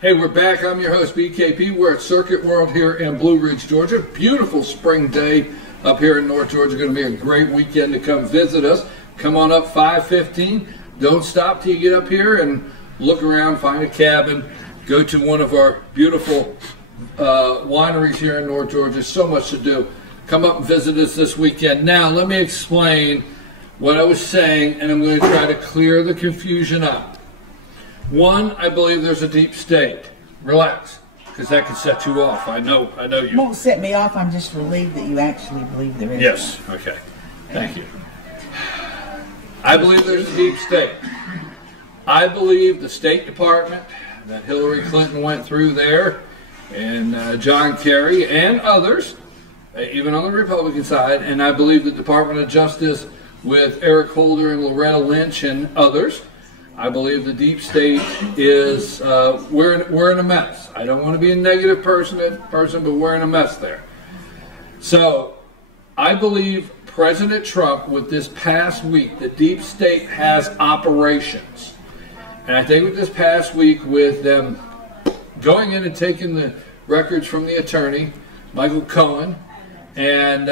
Hey, we're back. I'm your host, BKP. We're at Circuit World here in Blue Ridge, Georgia. Beautiful spring day up here in North Georgia. Going to be a great weekend to come visit us. Come on up 5:15. Don't stop till you get up here and look around, find a cabin, go to one of our beautiful wineries here in North Georgia. So much to do. Come up and visit us this weekend. Now, let me explain what I was saying, and I'm going to try to clear the confusion up. One, I believe there's a deep state. Relax, because that can set you off. I know you. It won't set me off. I'm just relieved that you actually believe there is. Yes, okay. Thank you. I believe there's a deep state. I believe the State Department, that Hillary Clinton went through there, and John Kerry, and others, even on the Republican side, and I believe the Department of Justice with Eric Holder and Loretta Lynch and others. I believe the deep state is, we're in a mess. I don't want to be a negative person, but we're in a mess there. So, I believe President Trump, with this past week, the deep state has operations. And I think with this past week, with them going in and taking the records from the attorney, Michael Cohen, and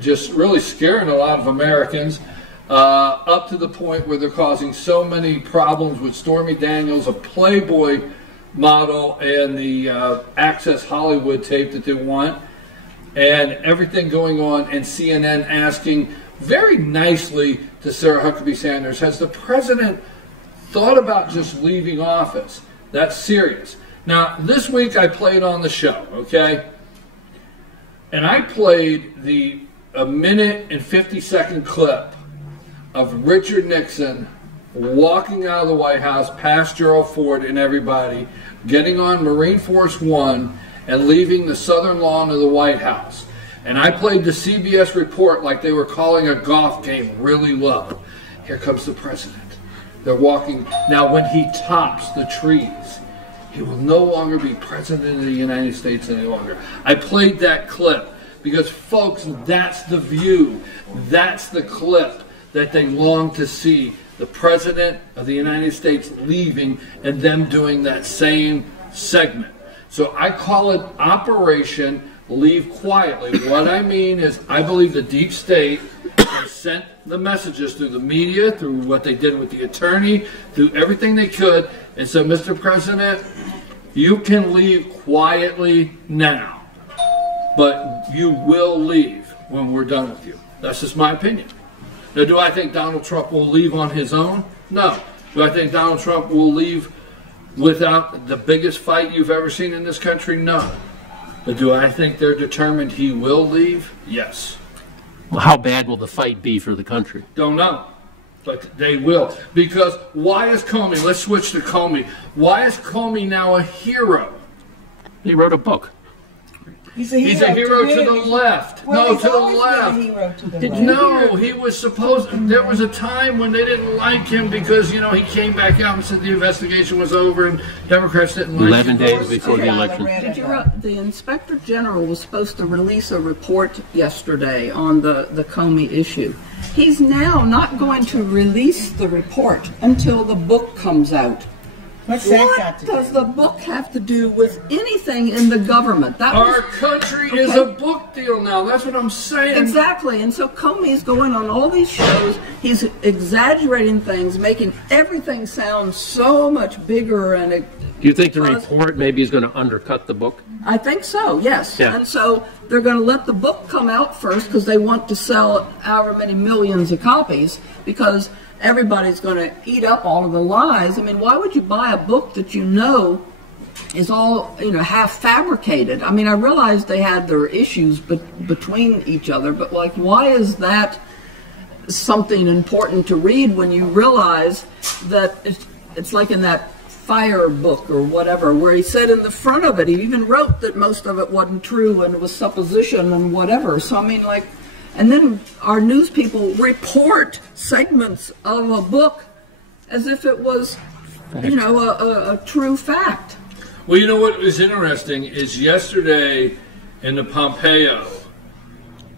just really scaring a lot of Americans, up to the point where they're causing so many problems with Stormy Daniels, a Playboy model, and the Access Hollywood tape that they want, and everything going on, and CNN asking very nicely to Sarah Huckabee Sanders, has the president thought about just leaving office? That's serious. Now, this week I played on the show, okay? And I played a minute and 50-second clip of Richard Nixon walking out of the White House past Gerald Ford and everybody, getting on Marine Force One and leaving the southern lawn of the White House. And I played the CBS report like they were calling a golf game really low. Here comes the president. They're walking. Now, when he tops the trees, he will no longer be president of the United States any longer. I played that clip because, folks, that's the view. That's the clip that they long to see, the President of the United States leaving and them doing that same segment. So I call it Operation Leave Quietly. What I mean is I believe the deep state has sent the messages through the media, through what they did with the attorney, through everything they could, and said, Mr. President, you can leave quietly now, but you will leave when we're done with you. That's just my opinion. Now, do I think Donald Trump will leave on his own? No. Do I think Donald Trump will leave without the biggest fight you've ever seen in this country? No. But do I think they're determined he will leave? Yes. Well, how bad will the fight be for the country? Don't know. But they will. Because why is Comey, let's switch to Comey, why is Comey now a hero? He wrote a book. He's a hero to the left. Well, no, to the left. No, he was supposed. There was a time when they didn't like him because, he came back out and said the investigation was over and Democrats didn't like 11 him. days before the election. The Inspector General was supposed to release a report yesterday on the Comey issue. He's now not going to release the report until the book comes out. What's that got to do? What does the book have to do with anything in the government? Our country is a book deal now. That's what I'm saying. Exactly. And so Comey's going on all these shows. He's exaggerating things, making everything sound so much bigger. And do you think the report maybe is going to undercut the book? I think so, yes. Yeah. And so they're going to let the book come out first because they want to sell however many millions of copies, because everybody's going to eat up all of the lies. I mean, why would you buy a book that you know is all, half fabricated? I mean, I realize they had their issues between each other, but like, why is that something important to read when you realize that it's like in that Fire book or whatever, where he said in the front of it, he even wrote that most of it wasn't true and it was supposition and whatever. So, I mean, like, and then our news people report segments of a book as if it was, a true fact. Well, you know what was interesting is yesterday in the Pompeo,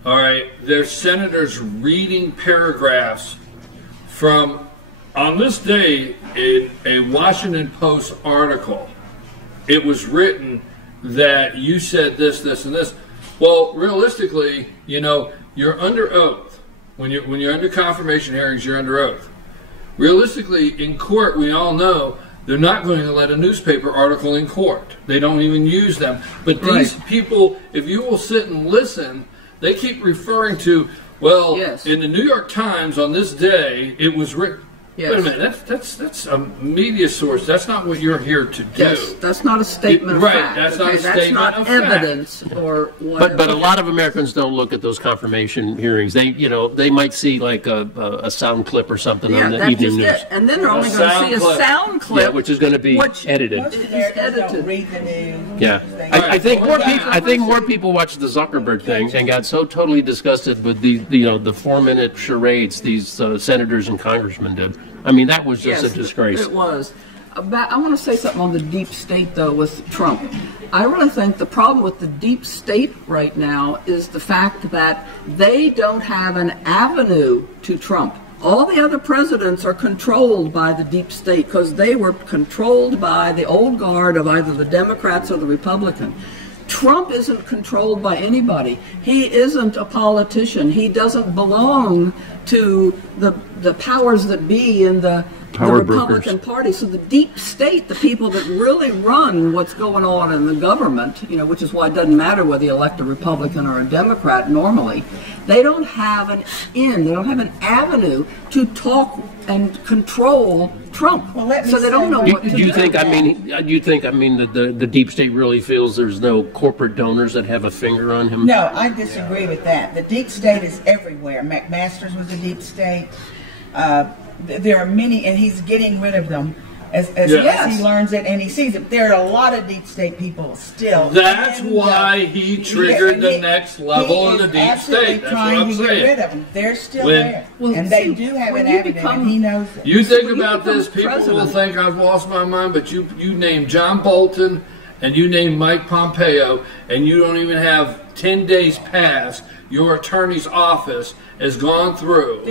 all right, there's senators reading paragraphs from on this day, in a Washington Post article, it was written that you said this, this, and this. Well, realistically, you know, you're under oath. When you're under confirmation hearings, you're under oath. Realistically, in court, we all know they're not going to let a newspaper article in court. They don't even use them. But these people, if you will sit and listen, they keep referring to, well, in the New York Times on this day, it was written. Wait a minute, that's a media source. That's not what you're here to do. Yes, that's not a statement of fact. That's not a statement of fact. That's not evidence or whatever. But a lot of Americans don't look at those confirmation hearings. They, you know, they might see like a sound clip or something on the evening news. And then they're only going to see a sound clip, which is going to be edited. Most Americans don't read the news. Yeah, I think more people watched the Zuckerberg thing and got so totally disgusted with the 4-minute charades these senators and congressmen did. I mean, that was just a disgrace. It was. I want to say something on the deep state, though, with Trump. I really think the problem with the deep state right now is the fact that they don't have an avenue to Trump. All the other presidents are controlled by the deep state because they were controlled by the old guard of either the Democrats or the Republican. Trump isn't controlled by anybody. He isn't a politician. He doesn't belong to the powers that be in the Republican Party. So the deep state, the people that really run what's going on in the government, you know, which is why it doesn't matter whether you elect a Republican or a Democrat normally, they don't have an they don't have an avenue to talk and control Trump. Well, so they don't know what to do. Do you think that the deep state really feels there's no corporate donors that have a finger on him? No, I disagree with that. The deep state is everywhere. McMaster's was a deep state. There are many, and he's getting rid of them as he learns it and he sees it. There are a lot of deep state people still. That's why he triggered the next level of the deep state. That's what I'm saying. Get rid of them. They're still there, and they do have an avenue, and he knows it. You think about this, people will think I've lost my mind, but you name John Bolton and you name Mike Pompeo, and you don't even have 10 days past your attorney's office has gone through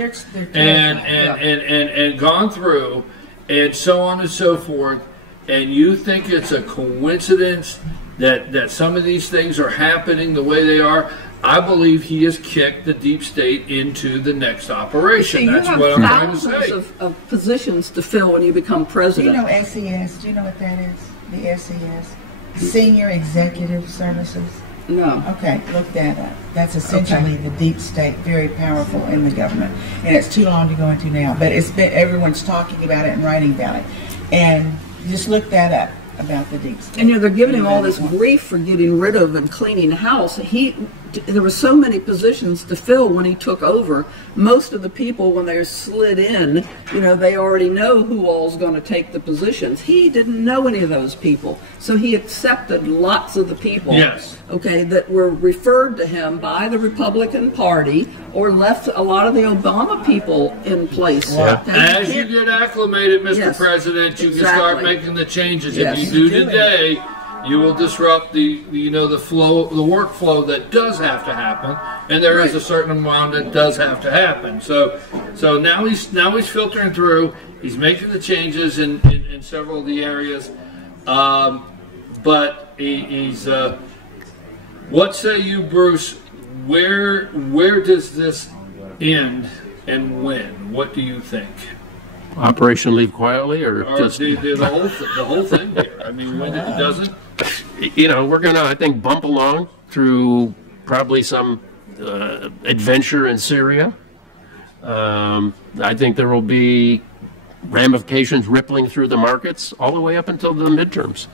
and gone through and so on and so forth, and you think it's a coincidence that some of these things are happening the way they are. I believe he has kicked the deep state into the next operation. That's what I'm trying to say. You have thousands of positions to fill when you become president. Do you know SES? Do you know what that is? The SES? Senior Executive Services? No. Okay, look that up. That's essentially the deep state, very powerful in the government. And it's too long to go into now, but everyone's talking about it and writing about it. And just look that up about the deep state. And you know, they're giving him all this grief for getting rid of and cleaning house. There were so many positions to fill when he took over. Most of the people, when they slid in, you know, they already know who all's going to take the positions. He didn't know any of those people, so he accepted lots of the people. Yes. Okay, that were referred to him by the Republican Party, or left a lot of the Obama people in place. Yeah. As you get acclimated, Mr. President, you can start making the changes. If you do today, you will disrupt the flow, the workflow that does have to happen, and there is a certain amount that does have to happen. So now he's filtering through. He's making the changes in several of the areas, but he's. What say you, Bruce? Where does this end and when? What do you think? Operation Leave Quietly, or just the whole thing here? I mean, when it doesn't. You know, we're going to, I think, bump along through probably some adventure in Syria. I think there will be ramifications rippling through the markets all the way up until the midterms.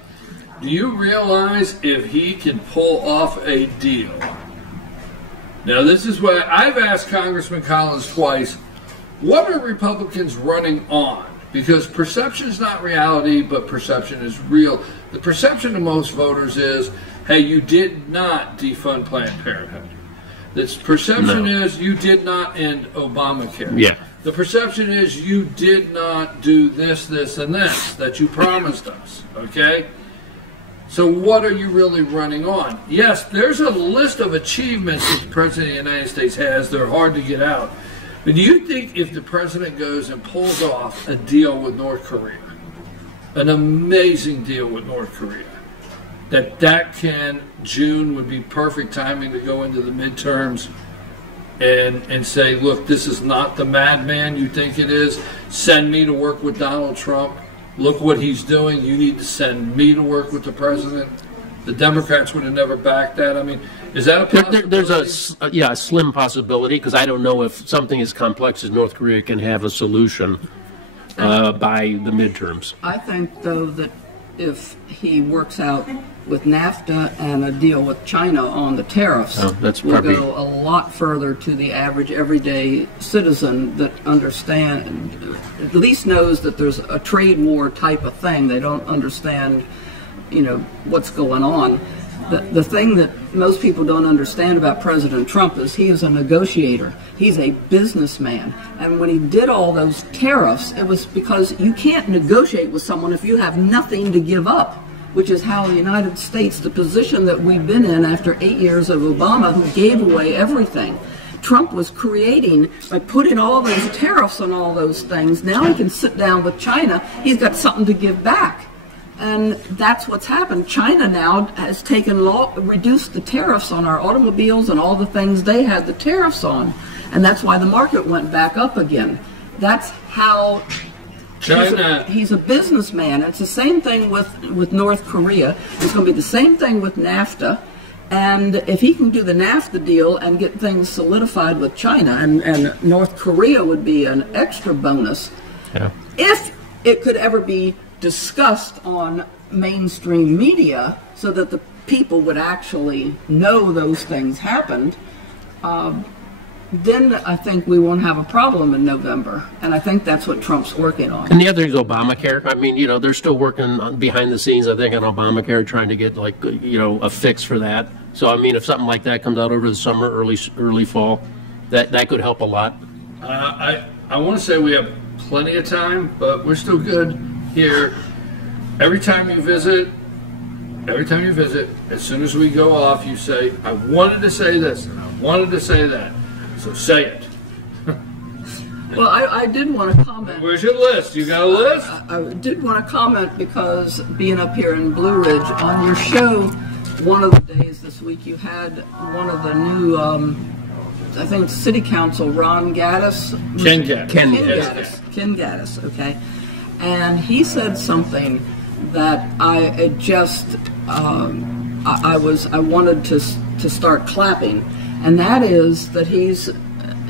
Do you realize if he can pull off a deal? Now, this is what I've asked Congressman Collins twice. What are Republicans running on? Because perception is not reality, but perception is real. The perception of most voters is, hey, you did not defund Planned Parenthood. The perception is you did not end Obamacare. Yeah. The perception is you did not do this, this, and this that you promised us, okay? So what are you really running on? Yes, there's a list of achievements that the President of the United States has. They're hard to get out. But do you think if the president goes and pulls off a deal with North Korea, an amazing deal with North Korea, June would be perfect timing to go into the midterms and say, look, this is not the madman you think it is. Send me to work with Donald Trump. Look what he's doing. You need to send me to work with the president. The Democrats would have never backed that. I mean, is that a possibility? There's a slim possibility, because I don't know if something as complex as North Korea can have a solution by the midterms. I think, though, that if he works out with NAFTA and a deal with China on the tariffs, will go a lot further to the average everyday citizen that at least knows that there's a trade war type of thing. They don't understand, what's going on. The thing that most people don't understand about President Trump is he is a negotiator. He's a businessman. And when he did all those tariffs, it was because you can't negotiate with someone if you have nothing to give up, which is how the United States, the position that we've been in after 8 years of Obama, who gave away everything. Trump was creating, by putting all those tariffs on all those things, now he can sit down with China, he's got something to give back. And that's what's happened. China now has reduced the tariffs on our automobiles and all the things they had the tariffs on. And that's why the market went back up again. That's how China. He's a businessman. It's the same thing with North Korea. It's going to be the same thing with NAFTA. And if he can do the NAFTA deal and get things solidified with China, and North Korea would be an extra bonus, if it could ever be discussed on mainstream media so that the people would actually know those things happened, then I think we won't have a problem in November. And I think that's what Trump's working on. And the other is Obamacare. I mean, they're still working behind the scenes, I think, on Obamacare, trying to get, a fix for that. So, I mean, if something like that comes out over the summer, early fall, that could help a lot. I want to say we have plenty of time, but we're still good here. Every time you visit, as soon as we go off, you say, I wanted to say this, and I wanted to say that. So say it. Well, I did want to comment. Where's your list? You got a list? I did want to comment because being up here in Blue Ridge, on your show, one of the days this week, you had one of the new, I think, City Council, Ron Gaddis. Ken Gaddis. Ken Gaddis, okay. And he said something that I wanted to start clapping, and that is that he's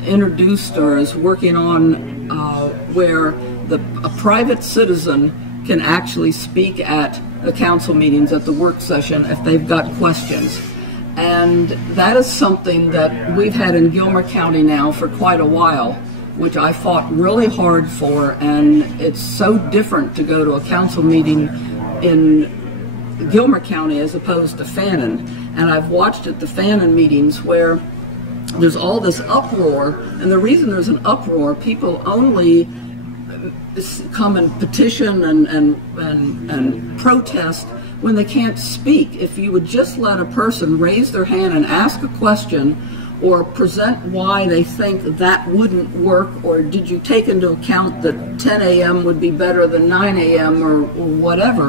introduced or is working on where a private citizen can actually speak at the council meetings, at the work session, if they've got questions. And that is something that we've had in Gilmer County now for quite a while, which I fought really hard for, and it's so different to go to a council meeting in Gilmer County as opposed to Fannin. And I've watched at the Fannin meetings where there's all this uproar, and the reason there's an uproar, people only come and petition and protest when they can't speak. If you would just let a person raise their hand and ask a question, or present why they think that wouldn't work, or did you take into account that 10 a.m. would be better than 9 a.m. or whatever.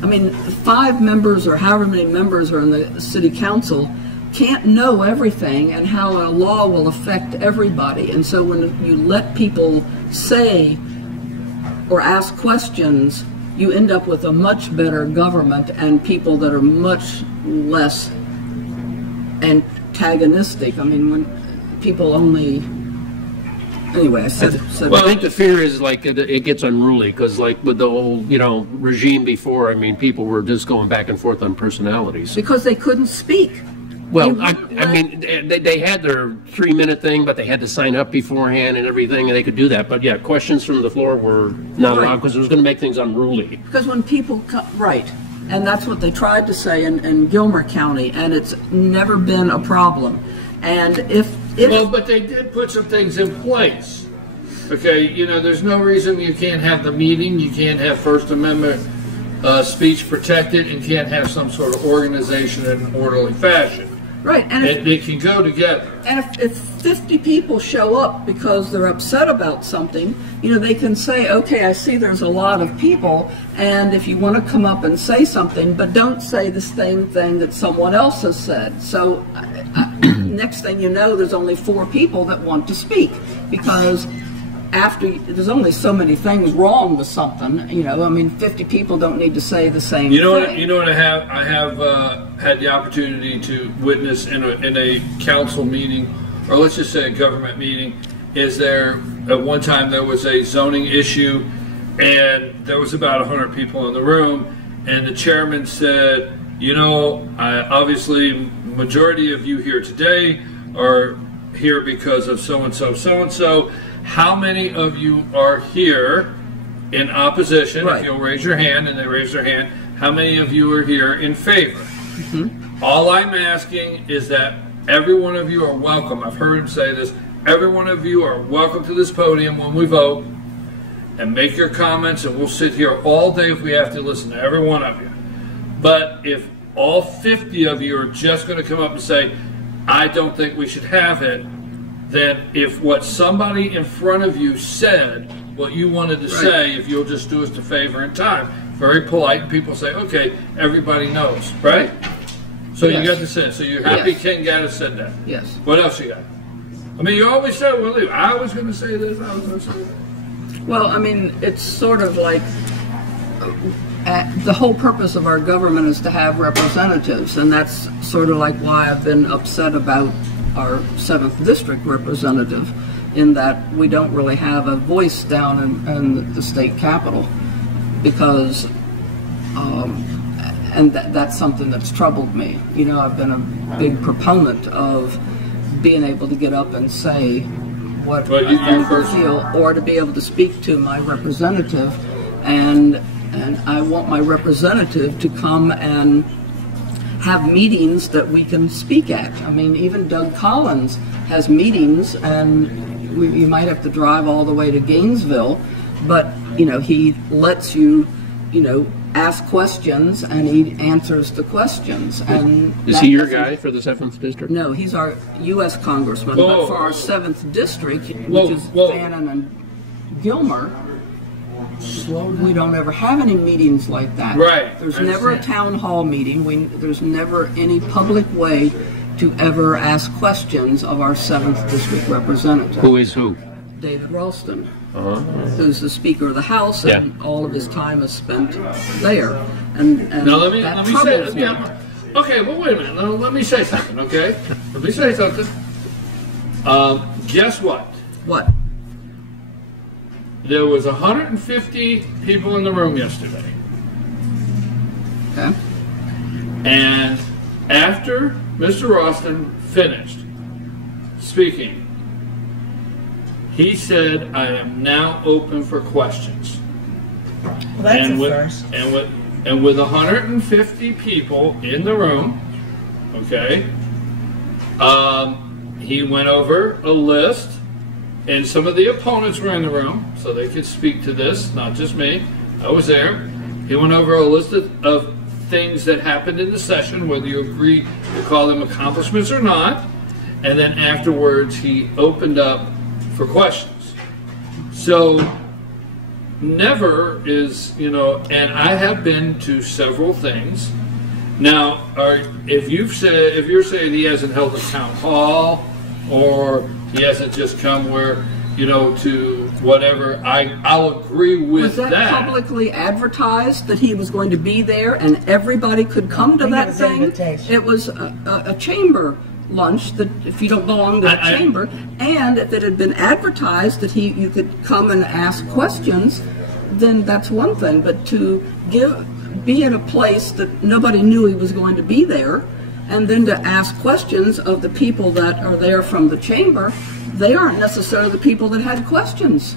I mean, 5 members or however many members are in the city council can't know everything and how a law will affect everybody. And so when you let people say or ask questions, you end up with a much better government and people that are much less antagonistic. I mean, when people only... Anyway, I said well, I think the fear is it gets unruly, because with the whole regime before, I mean, people were just going back and forth on personalities because they couldn't speak. Well, I mean, they had their 3-minute thing, but they had to sign up beforehand and everything, and they could do that. But yeah, questions from the floor were not allowed because it was going to make things unruly. Because when people right, and that's what they tried to say in Gilmer County, and it's never been a problem. And if well, but they did put some things in place. Okay, there's no reason you can't have the meeting, you can't have First Amendment speech protected, and can't have some sort of organization in an orderly fashion. Right, and they can go together. And if 50 people show up because they're upset about something, you know, they can say, okay, I see there's a lot of people, and if you want to come up and say something, but don't say the same thing that someone else has said. So next thing you know, there's only 4 people that want to speak, because there's only so many things wrong with something, you know. I mean, 50 people don't need to say the same thing. You know what I have had the opportunity to witness in a council meeting, or let's just say a government meeting, is there at one time there was a zoning issue, and there was about 100 people in the room, and the chairman said, you know, obviously majority of you here today are here because of so-and-so, so-and-so. How many of you are here in opposition? Right. If you'll raise your hand, and they raise their hand, how many of you are here in favor? Mm-hmm. All I'm asking is that every one of you are welcome. I've heard him say this. Every one of you are welcome to this podium when we vote, and make your comments, and we'll sit here all day if we have to listen to every one of you. But if all 50 of you are just going to come up and say, I don't think we should have it, then if what somebody in front of you said, what you wanted to say, if you'll just do us a favor in time, very polite, and people say, okay, everybody knows, right? So yes. You got to say, so you're happy Ken Gaddis said that? Yes. What else you got? I mean, you always said, well, I was going to say this, I was going to say that. Well, I mean, it's sort of like the whole purpose of our government is to have representatives, and that's sort of like why I've been upset about our 7th district representative, in that we don't really have a voice down in the state capitol, because and that's something that's troubled me. You know, I've been a big proponent of being able to get up and say what I feel, or to be able to speak to my representative, and I want my representative to come and have meetings that we can speak at. I mean, even Doug Collins has meetings, and you might have to drive all the way to Gainesville, but, you know, he lets you, you know, ask questions, and he answers the questions. And is he your guy for the 7th district? No, he's our U.S. congressman, but for our 7th district, which is Fannin and Gilmer, we don't ever have any meetings like that. Right. There's never a town hall meeting. There's never any public way to ever ask questions of our 7th district representative. Who is who? David Ralston, who's the Speaker of the House, and all of his time is spent there. And now let me say this. Yeah. Okay, well, wait a minute. Now, let me say something, okay? Let me say something. Guess what? What? There was 150 people in the room yesterday. Okay. And after Mr. Ralston finished speaking, he said, I am now open for questions. Well, that's a first. And with 150 people in the room, okay, he went over a list, and some of the opponents were in the room, so they could speak to this, not just me. I was there. He went over a list of things that happened in the session, whether you agree to call them accomplishments or not, and then afterwards he opened up for questions. So never is, you know, and I have been to several things. Now, if you're saying he hasn't held a town hall, or he hasn't just come where, you know, to whatever, I'll agree with that. Was that publicly advertised that he was going to be there and everybody could come to that thing? It was a chamber lunch, that if you don't belong to the chamber, and if it had been advertised that you could come and ask questions, then that's one thing. But to be in a place that nobody knew he was going to be there, and then to ask questions of the people that are there from the chamber, they aren't necessarily the people that had questions.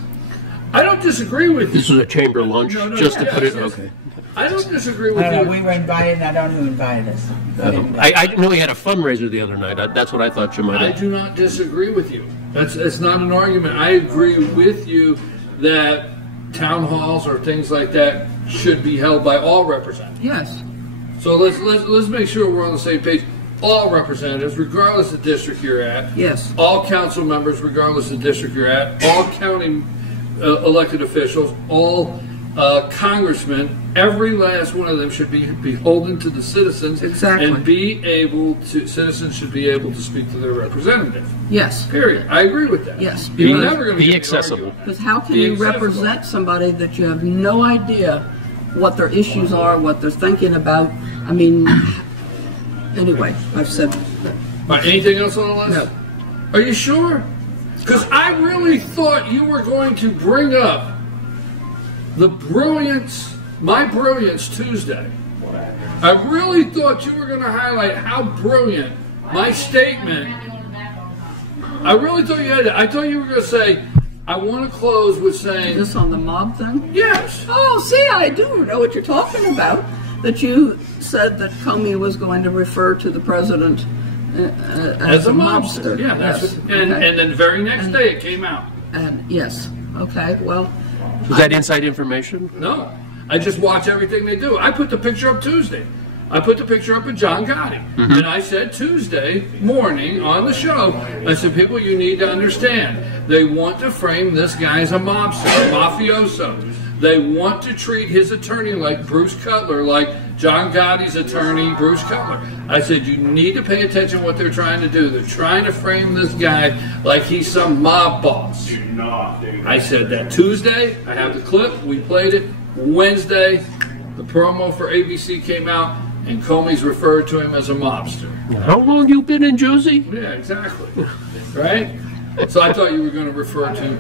I don't disagree with you. This was a chamber lunch, just to put it, okay. I don't disagree with you. We were invited, and I don't know who invited us. I didn't know he had a fundraiser the other night. That's what I thought you might have. I do not disagree with you. It's not an argument. I agree with you that town halls or things like that should be held by all representatives. Yes. So let's make sure we're on the same page. all representatives, regardless of district you're at. Yes. All council members, regardless of district you're at. All county elected officials, all congressmen, every last one of them should be beholden to the citizens. Exactly. And citizens should be able to speak to their representative. Yes. Period. I agree with that. Yes. You're never going to Be accessible. Because how can you represent somebody that you have no idea what their issues are, what they're thinking about? I mean, anyway, I've said that. Anything else on the list? No. Are you sure? Because I really thought you were going to bring up my brilliance Tuesday. I really thought you were going to highlight how brilliant my statement. I really thought you had it. I thought you were going to say, I want to close with saying... Is this on the mob thing? Yes. Oh, see, I do know what you're talking about. That you said that Comey was going to refer to the president as a mobster. Yeah, yes. And then the very next day it came out. And yes, okay, well. Was that inside information? No, I just watch everything they do. I put the picture up Tuesday. I put the picture up of John Gotti. And I said Tuesday morning on the show, I said, people, you need to understand. They want to frame this guy as a mobster, a mafioso. They want to treat his attorney like Bruce Cutler, like John Gotti's attorney, Bruce Cutler. I said, you need to pay attention to what they're trying to do. They're trying to frame this guy like he's some mob boss. I said that Tuesday. I have the clip. We played it. Wednesday, the promo for ABC came out, and Comey's referred to him as a mobster. How long you been in Jersey? Yeah, exactly. Right? So I thought you were going to refer to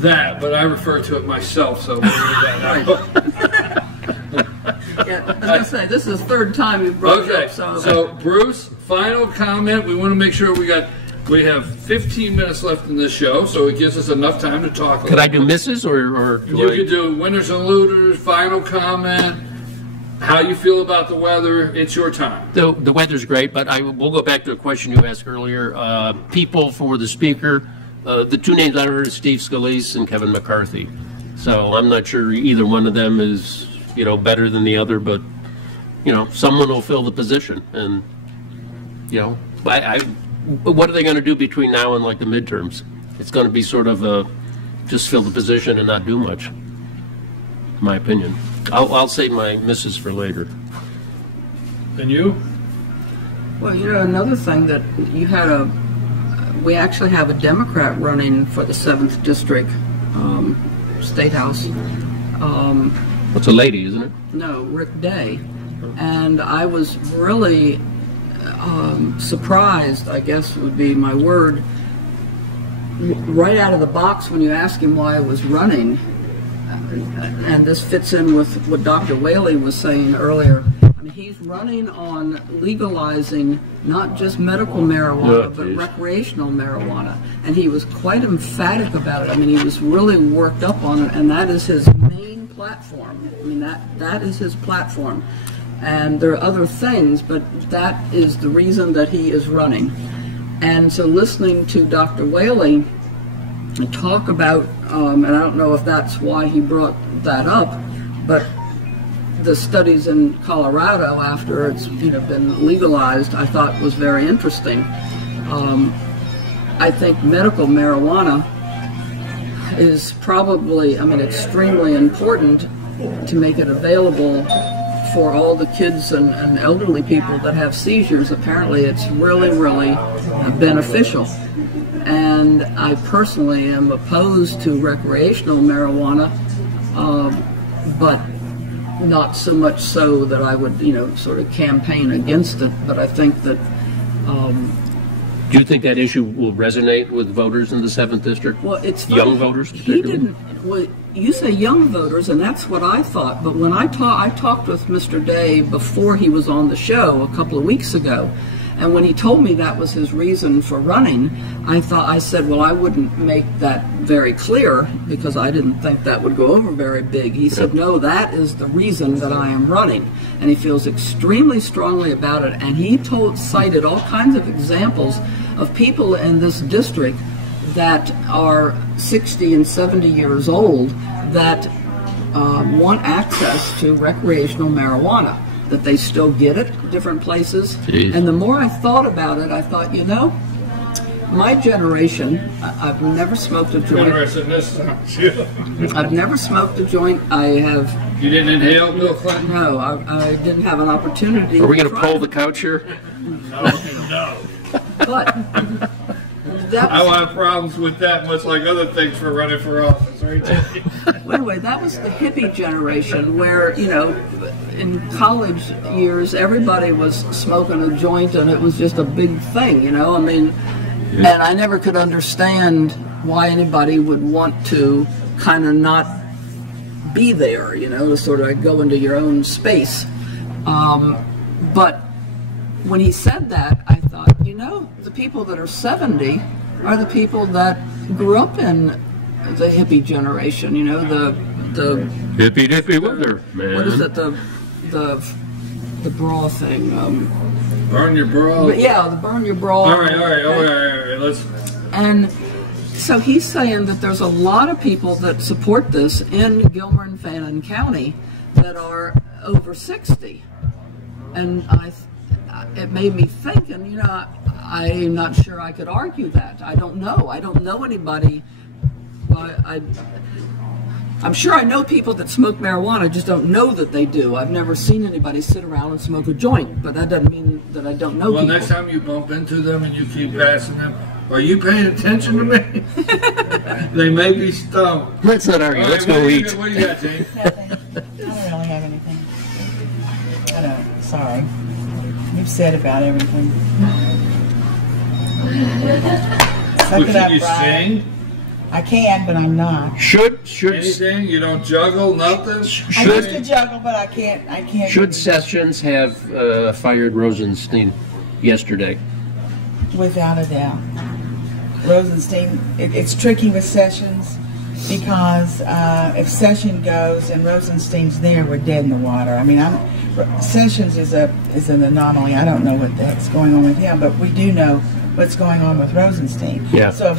that, but I refer to it myself, so we'll leave that out. Yeah, I was going to say, this is the third time you've brought it up. So Bruce, final comment. We want to make sure we have 15 minutes left in this show, so it gives us enough time to talk. Could I do misses or you could do winners and looters, final comment, how you feel about the weather. It's your time. The weather's great, but we'll go back to a question you asked earlier. People for the speaker, the two names I heard are Steve Scalise and Kevin McCarthy. So I'm not sure either one of them is better than the other, but someone will fill the position, and what are they going to do between now and like the midterms? It's going to be sort of just fill the position and not do much, in my opinion. I'll save my misses for later. And you? Well, another thing that we actually have a Democrat running for the 7th District State House. It's a lady, isn't it? No, Rick Day. And I was really surprised, I guess would be my word, right out of the box when you ask him why I was running. And this fits in with what Dr. Whaley was saying earlier. I mean, he's running on legalizing not just medical marijuana, but recreational marijuana. And he was quite emphatic about it. I mean, he was really worked up on it, and that is his main platform. I mean, that is his platform. And there are other things, but that is the reason that he is running. And so listening to Dr. Whaley talk about, and I don't know if that's why he brought that up, but the studies in Colorado after it's been legalized, I thought was very interesting. I think medical marijuana is probably, extremely important to make it available for all the kids and elderly people that have seizures. Apparently it's really, really beneficial. And I personally am opposed to recreational marijuana, but not so much so that I would, sort of campaign against it. But I think that... Do you think that issue will resonate with voters in the 7th District? Well, it's funny. Young voters? He didn't... Well, you say young voters, and that's what I thought. But when I talked with Mr. Day before he was on the show a couple of weeks ago, and when he told me that was his reason for running, I said, well, I wouldn't make that very clear because I didn't think that would go over very big. He said, no, that is the reason that I am running. And he feels extremely strongly about it. And he cited all kinds of examples of people in this district that are 60 and 70 years old that want access to recreational marijuana. that they still get it different places. Jeez. And the more I thought about it, I thought, you know, my generation, I've never smoked a joint. I've never smoked a joint. You didn't inhale, Bill Clinton? No, I didn't have an opportunity. Are we going to pull the couch here? No. But I will have problems with that, much like other things for running for office, right? Well, anyway, that was the hippie generation where, you know, in college years, everybody was smoking a joint and it was just a big thing, you know? I mean, and I never could understand why anybody would want to kind of not be there, you know, to sort of go into your own space. But when he said that, I thought, you know, the people that are 70 are the people that grew up in the hippie generation, you know, the hippie weather, man. What is it, the bra thing? Burn your bra? Yeah, the burn your bra. All right, let's... And so he's saying that there's a lot of people that support this in Gilmer and Fannin County that are over 60. And it made me think, and you know, I'm not sure I could argue that. I don't know. I don't know anybody. Well, I'm sure I know people that smoke marijuana, I just don't know that they do. I've never seen anybody sit around and smoke a joint, but that doesn't mean that I don't know people. Well, next time you bump into them and you keep passing them, are you paying attention to me? They may be stoned. Let's not argue. Let's go eat. What do you got, Jane? Nothing. I don't really have anything. I don't. Sorry. You've said about everything. Suck it up, Can you Brian. sing? I can, but I'm not. Should Anything? You don't juggle? Nothing? I used to juggle, but I can't. Should Sessions have fired Rosenstein yesterday? Without a doubt. Rosenstein, it's tricky with Sessions because if Sessions goes and Rosenstein's there, we're dead in the water. I mean, Sessions is an anomaly. I don't know what the heck's going on with him, but we do know what's going on with Rosenstein. Yeah. So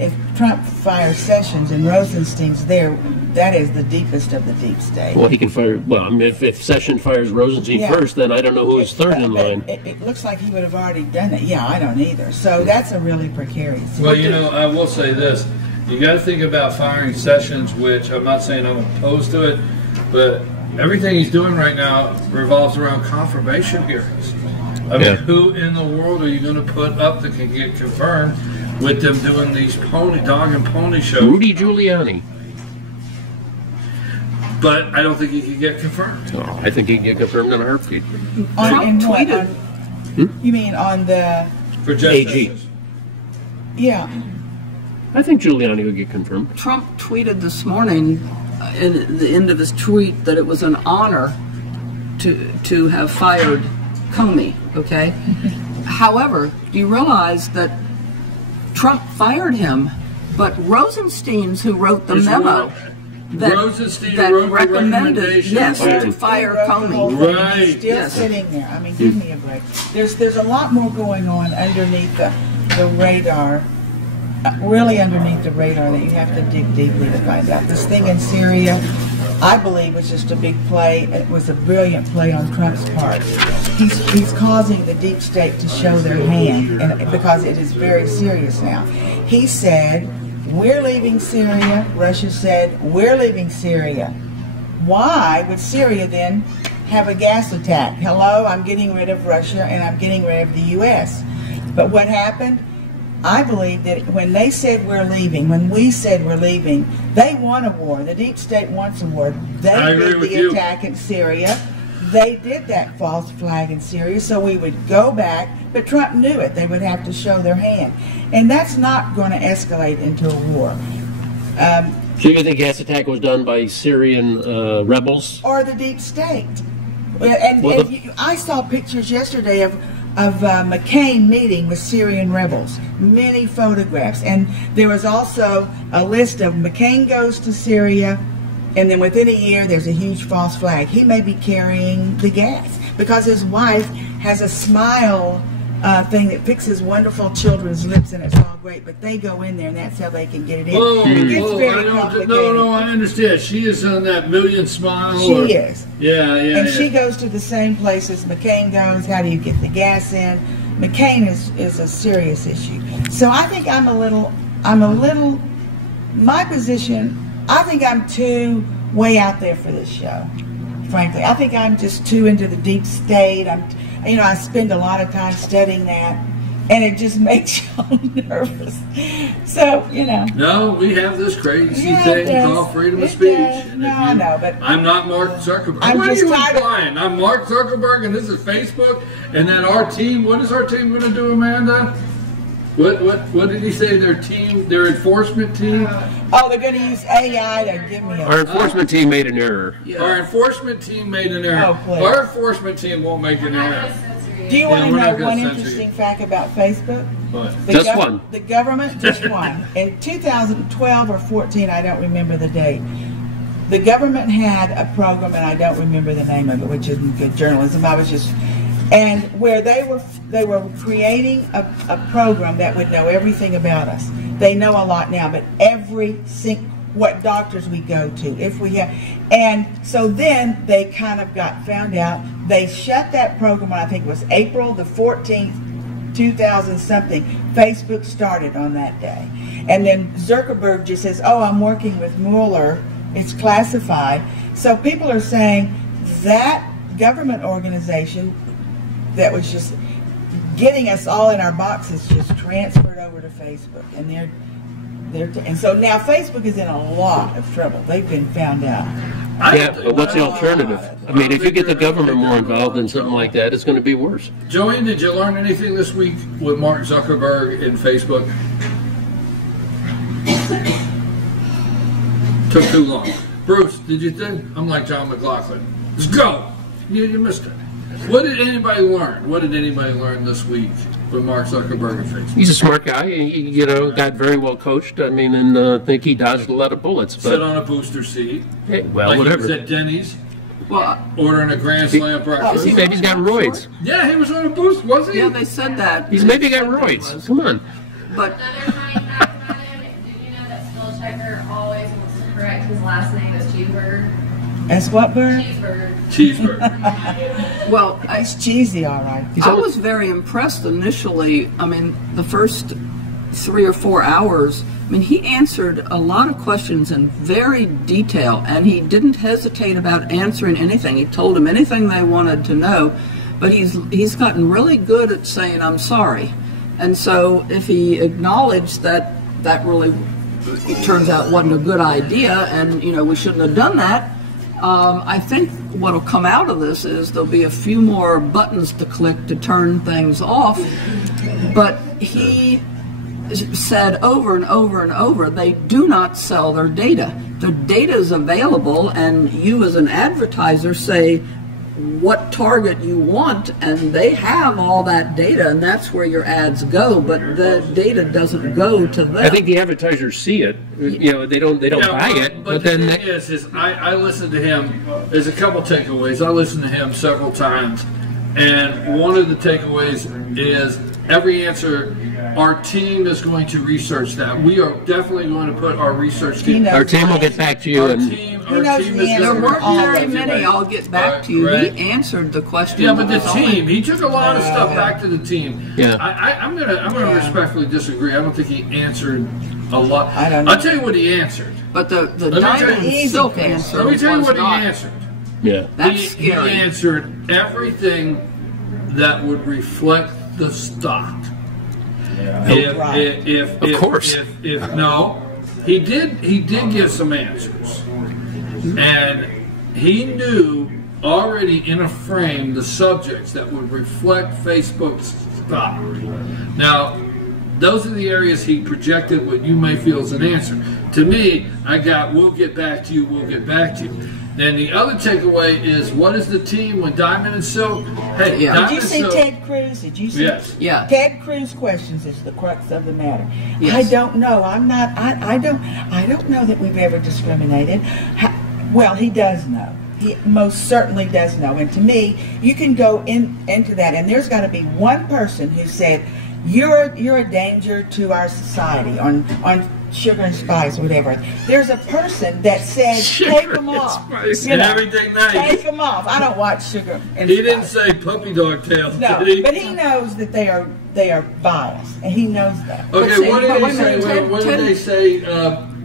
if Trump fires Sessions and Rosenstein's there, that is the deepest of the deep state. Well, he can fire. Well, I mean, if Sessions fires Rosenstein first, then I don't know who's third in line. It looks like he would have already done it. Yeah, I don't either. So that's a really precarious. Well, you know, I will say this. You got to think about firing Sessions, which I'm not saying I'm opposed to it, but everything he's doing right now revolves around confirmation hearings. I mean, who in the world are you going to put up that can get confirmed with them doing these dog and pony shows? Rudy Giuliani. But I don't think he can get confirmed. Oh, I think he can get confirmed in a heartbeat. Trump tweeted. You mean on the... For Jeff AG. Sessions. Yeah. I think Giuliani would get confirmed. Trump tweeted this morning, in the end of his tweet, that it was an honor to have fired Comey, okay? However, do you realize that Trump fired him, but Rosenstein's who wrote the memo that recommended, yes, to fire Comey. Right. Still sitting there. I mean, give me a break. There's a lot more going on underneath the radar, really underneath the radar, that you have to dig deeply to find out. This thing in Syria, I believe, was just a big play. It was a brilliant play on Trump's part. He's causing the deep state to show their hand, and because it is very serious now. He said, we're leaving Syria. Russia said, we're leaving Syria. Why would Syria then have a gas attack? Hello, I'm getting rid of Russia and I'm getting rid of the U.S. But what happened? I believe that when they said we're leaving, when we said we're leaving, they want a war. The deep state wants a war. They did the attack in Syria. They did that false flag in Syria, so we would go back. But Trump knew it. They would have to show their hand. And that's not going to escalate into a war. So you think gas attack was done by Syrian rebels? Or the deep state. I saw pictures yesterday of McCain meeting with Syrian rebels. Many photographs. And there was also a list of McCain goes to Syria, and then within a year there's a huge false flag. He may be carrying the gas because his wife has a smile thing that fixes wonderful children's lips, and it's all great, but they go in there and that's how they can get it in. It gets very complicated. No, I understand. She is on that Million Smile. She is. Yeah. And she goes to the same places McCain goes. How do you get the gas in? McCain is a serious issue. So I think I'm a little, my position, I think I'm too way out there for this show, frankly. I think I'm just too into the deep state. I spend a lot of time studying that, and it just makes you nervous. So, No, we have this crazy thing called freedom of speech. I know, but I'm not Mark Zuckerberg. What are you implying? I'm Mark Zuckerberg, and this is Facebook, and then our team. What is our team going to do, Amanda? What did he say? Their enforcement team? They're going to use AI to give me Our enforcement team made an error. Yeah. Our enforcement team made an error. Oh, please. Our enforcement team won't make an error. Do you want to know one interesting fact about Facebook? What? Just one. The government, just one. In 2012 or 14, I don't remember the date, the government had a program, and I don't remember the name of it, which isn't good journalism. And where they were creating a program that would know everything about us. They know a lot now, but what doctors we go to, if we have, and so then they kind of got found out. They shut that program on, I think it was April the 14th, 2000 something. Facebook started on that day, and then Zuckerberg just says, "Oh, I'm working with Mueller. It's classified." So people are saying that government organization that was just getting us all in our boxes just transferred over to Facebook, and and so now Facebook is in a lot of trouble. They've been found out. Yeah, but what's the alternative? I mean, if you get the government more involved in something like that, it's going to be worse. Joanne, did you learn anything this week with Mark Zuckerberg and Facebook? Took too long. Bruce, did you think? I'm like John McLaughlin. Let's go. You missed it. What did anybody learn? What did anybody learn this week with Mark Zuckerberg and Facebook? He's a smart guy. He, got very well coached. I mean, and I think he dodged a lot of bullets. But sit on a booster seat. Hey, well, like whatever. He was at Denny's, ordering a Grand Slam breakfast. Maybe he's got roids. Yeah, he was on a booster, was he? Yeah, they said that. He's maybe got roids. Come on. But another funny fact about him, did you know that Spell Checker always wants to correct his last name as Cheeseburger? As what bird? Cheeseburger. Well, it's cheesy, all right. I was very impressed initially. I mean, the first 3 or 4 hours, I mean, he answered a lot of questions in very detail, and he didn't hesitate about answering anything. He told them anything they wanted to know, but he's gotten really good at saying, "I'm sorry." And so if he acknowledged that really, it turns out, wasn't a good idea, and, we shouldn't have done that, I think what will come out of this is there'll be a few more buttons to click to turn things off. But he said over and over and over, they do not sell their data. Their data is available, and you as an advertiser say what target you want, and they have all that data, and that's where your ads go, but the data doesn't go to them. I think the advertisers see it. They don't buy it. But the thing is I listened to him. There's a couple takeaways. I listened to him several times, and one of the takeaways is every answer, our team is going to research that. We are definitely going to put our research team. Our team will get back to you. There weren't very many. I'll get back to you. Right. He answered the question. Yeah, but the team. He took a lot of stuff back to the team. Yeah. I'm gonna respectfully disagree. I don't think he answered a lot. I don't know. I'll tell you what he answered. But the diamond silk answer. Let me tell you what not. he answered. Yeah. That's scary. He answered everything that would reflect the stock. Of course. If no, he did give some answers, and he knew already in a frame the subjects that would reflect Facebook's stock. Now, those are the areas he projected what you may feel is an answer. To me, I got, we'll get back to you, we'll get back to you. Then the other takeaway is, what is the team when Diamond and Silk? Hey, Did you see Ted Cruz? Did you see? Yes. Yeah. Ted Cruz questions is the crux of the matter. Yes. I don't know. I'm not. I don't know that we've ever discriminated. Well, he does know. He most certainly does know. And to me, you can go into that, and there's got to be one person who said, you're a danger to our society on Sugar and Spice, whatever. There's a person that said, take them off. And everything nice. Take them off. I don't watch Sugar and He Spice. didn't say puppy dog tails, No, did he? but he knows that they are biased, and he knows that. Okay, see, what did but they wait a say? minute, What did they say?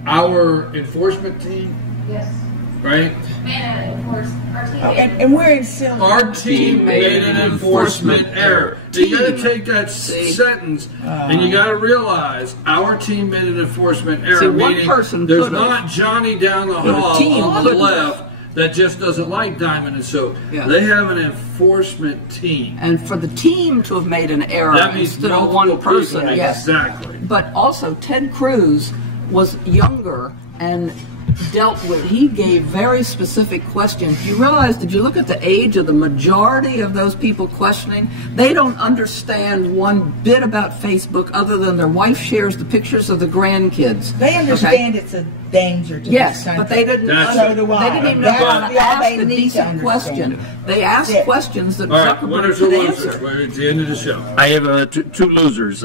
Our enforcement team, Yes. right? Man, of course, our team. And we're in Silicon. Our team made an enforcement error. You got to take that sentence and you got to realize our team made an enforcement error. See, one meaning person there's could've. not Johnny down the But a hall team on the couldn't. left that just doesn't like Diamond and Soap. Yeah. They have an enforcement team. And for the team to have made an error That means instead of one multiple person, people. yes. Exactly. But also, Ted Cruz was younger and he gave very specific questions. You realize, did you look at the age of the majority of those people questioning? They don't understand one bit about Facebook other than their wife shares the pictures of the grandkids. They understand it's a danger to Yes, this country. but they didn't. So do I. They didn't even know how That's to all ask they a need to decent understand. question. They asked Yeah. questions that All right, Zuckerberg winners or could losers? answer. We're at the end of the show. I have two losers.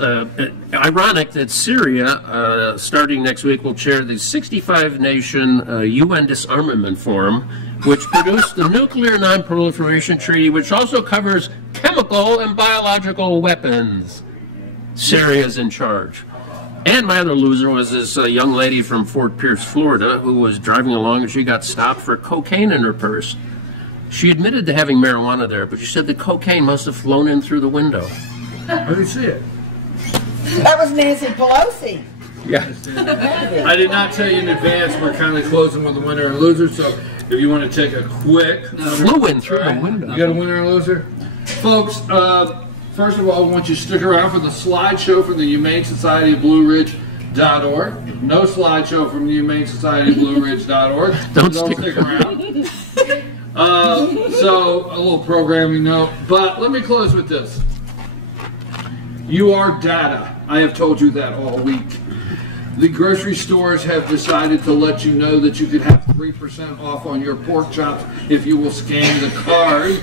Ironic that Syria, starting next week, will chair the 65-nation UN Disarmament Forum, which produced the Nuclear Non-Proliferation Treaty, which also covers chemical and biological weapons. Syria's in charge. And my other loser was this young lady from Fort Pierce, Florida, who was driving along and she got stopped for cocaine in her purse. She admitted to having marijuana there, but she said the cocaine must have flown in through the window. Where did you see it? That was Nancy Pelosi. Yeah. I did not tell you in advance. We're kind of closing with the winner and loser, so if you want to take a quick... Flew in through the window. You got a winner and loser? Folks, first of all, I want you to stick around for the slideshow from the Humane Society of Blue Ridge.org. No slideshow from the Humane Society of Blue Ridge.org. Don't stick around. So, a little programming note. But let me close with this. You are data. I have told you that all week. The grocery stores have decided to let you know that you could have 3% off on your pork chops if you will scan the card,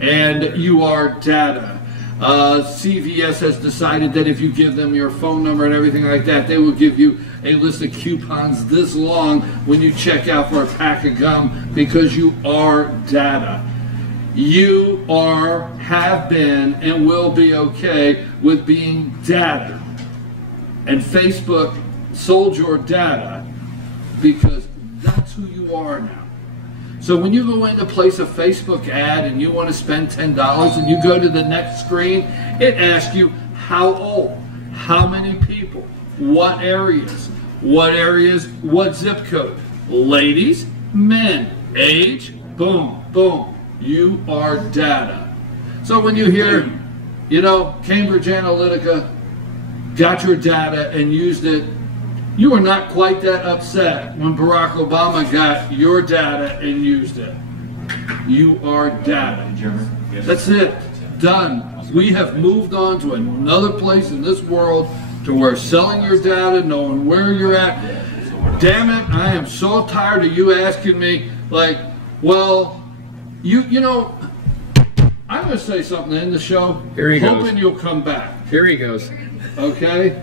and you are data. CVS has decided that if you give them your phone number and everything like that, they will give you a list of coupons this long when you check out for a pack of gum, because you are data. You have been, and will be okay with being data. And Facebook sold your data because that's who you are now. So when you go in to place a Facebook ad and you want to spend $10 and you go to the next screen, it asks you how old, how many people, what areas, what zip code, ladies, men, age, boom, boom. You are data. So when you hear, Cambridge Analytica got your data and used it, you are not quite that upset when Barack Obama got your data and used it. You are data. That's it. Done. We have moved on to another place in this world to where selling your data, knowing where you're at. Damn it, I am so tired of you asking me, I'm going to say something to end the show. Here he goes. Hoping you'll come back. Here he goes. Okay?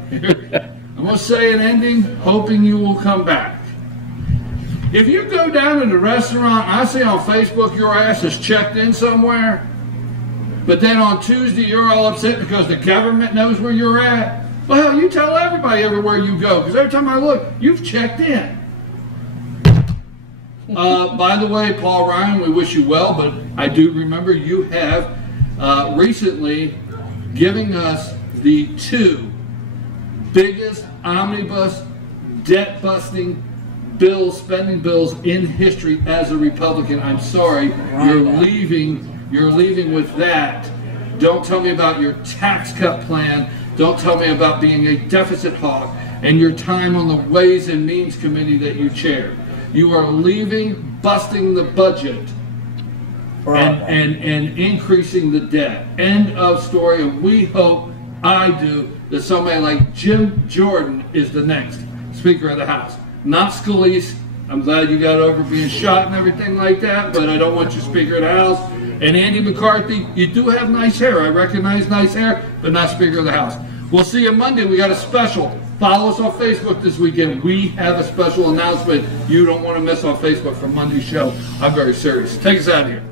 I'm going to say an ending, hoping you will come back. If you go down to the restaurant, I see on Facebook your ass is checked in somewhere, but then on Tuesday you're all upset because the government knows where you're at, well, hell, you tell everybody everywhere you go, because every time I look, you've checked in. By the way, Paul Ryan, we wish you well, but I do remember you have recently given us the 2 biggest omnibus debt-busting bills, spending bills in history as a Republican. I'm sorry, you're leaving with that. Don't tell me about your tax cut plan. Don't tell me about being a deficit hawk and your time on the Ways and Means Committee that you chaired. You are leaving, busting the budget, and increasing the debt. End of story. And we hope, I do, that somebody like Jim Jordan is the next Speaker of the House. Not Scalise, I'm glad you got over being shot and everything like that, but I don't want you Speaker of the House. And Andy McCarthy, you do have nice hair. I recognize nice hair, but not Speaker of the House. We'll see you Monday. We got a special. Follow us on Facebook this weekend. We have a special announcement you don't want to miss on Facebook for Monday's show. I'm very serious. Take us out of here.